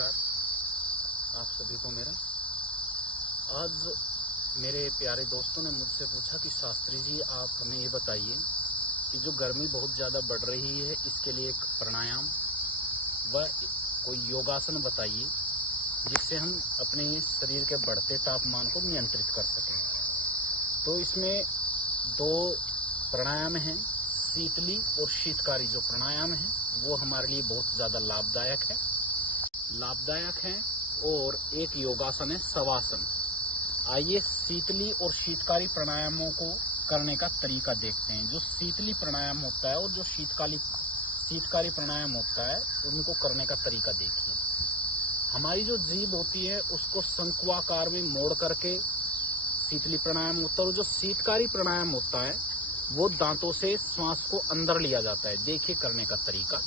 नमस्कार आप सभी को मेरा। आज मेरे प्यारे दोस्तों ने मुझसे पूछा कि शास्त्री जी आप हमें ये बताइए कि जो गर्मी बहुत ज़्यादा बढ़ रही है इसके लिए एक प्राणायाम व कोई योगासन बताइए जिससे हम अपने शरीर के बढ़ते तापमान को नियंत्रित कर सकें। तो इसमें दो प्राणायाम हैं, शीतली और शीतकारी। जो प्राणायाम है वो हमारे लिए बहुत ज़्यादा लाभदायक है और एक योगासन है शवासन। आइए शीतली और शीतकारी प्राणायामों को करने का तरीका देखते हैं। जो शीतली प्राणायाम होता है और जो शीतकारी प्राणायाम होता है उनको करने का तरीका देखिए। हमारी जो जीभ होती है उसको शंक्वाकार में मोड़ करके शीतली प्राणायाम होता है और जो शीतकारी प्राणायाम होता है वो दांतों से श्वास को अंदर लिया जाता है। देखिए करने का तरीका।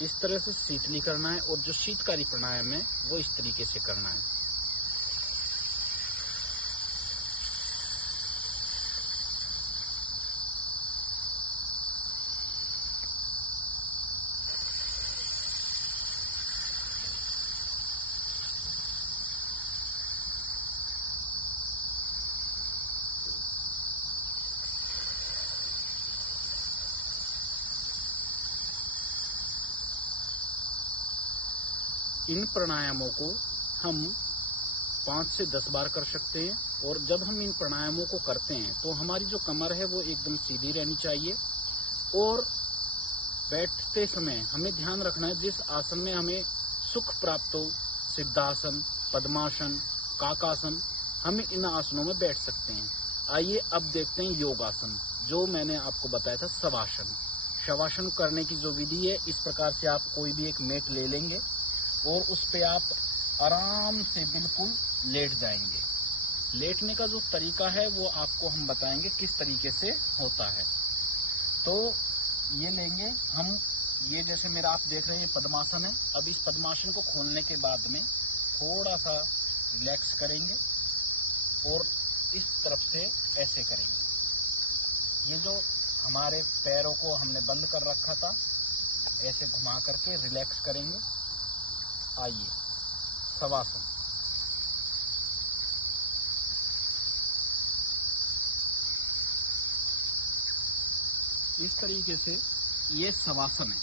इस तरह से शीतली करना है और जो शीतकारी प्राणायाम है वो इस तरीके से करना है। इन प्राणायामों को हम 5 से 10 बार कर सकते हैं और जब हम इन प्राणायामों को करते हैं तो हमारी जो कमर है वो एकदम सीधी रहनी चाहिए और बैठते समय हमें ध्यान रखना है जिस आसन में हमें सुख प्राप्त हो, सिद्धासन, पद्मासन, काकासन, हम इन आसनों में बैठ सकते हैं। आइए अब देखते हैं योगासन, जो मैंने आपको बताया था शवासन। शवासन करने की जो विधि है, इस प्रकार से आप कोई भी एक मेट ले लेंगे और उस पे आप आराम से बिल्कुल लेट जाएंगे। लेटने का जो तरीका है वो आपको हम बताएंगे किस तरीके से होता है। तो ये लेंगे हम, ये जैसे मेरा आप देख रहे हैं पद्मासन है। अब इस पद्मासन को खोलने के बाद में थोड़ा सा रिलैक्स करेंगे और इस तरफ से ऐसे करेंगे। ये जो हमारे पैरों को हमने बंद कर रखा था ऐसे घुमा करके रिलैक्स करेंगे। आइए शवासन। इस तरीके से ये शवासन है।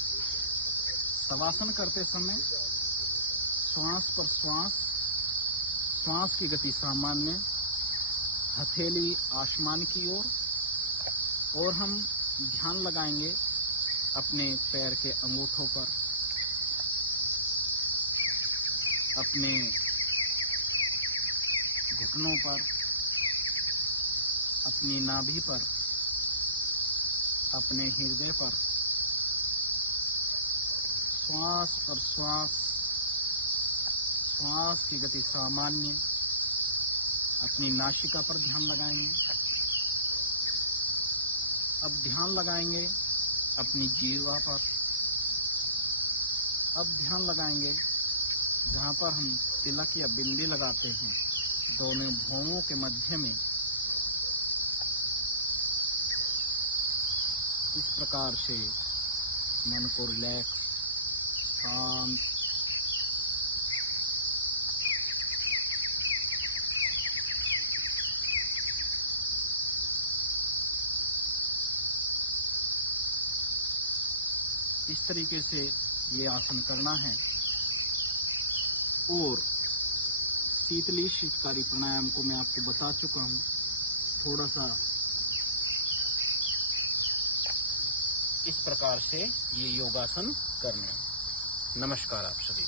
शवासन करते समय श्वास पर श्वास की गति सामान्य, हथेली आसमान की ओर और हम ध्यान लगाएंगे अपने पैर के अंगूठों पर, अपने घुटनों पर, अपनी नाभि पर, अपने हृदय पर। श्वास पर श्वास की गति सामान्य, अपनी नासिका पर ध्यान लगाएंगे। अब ध्यान लगाएंगे अपनी जीवा पर। अब ध्यान लगाएंगे जहाँ पर हम तिलक या बिंदी लगाते हैं, दोनों भौहों के मध्य में। इस प्रकार से मन को रिलैक्स, शांत, इस तरीके से ये आसन करना है। और शीतली शीतकारी प्राणायाम को मैं आपको बता चुका हूँ। थोड़ा सा इस प्रकार से ये योगासन करने। नमस्कार आप सभी।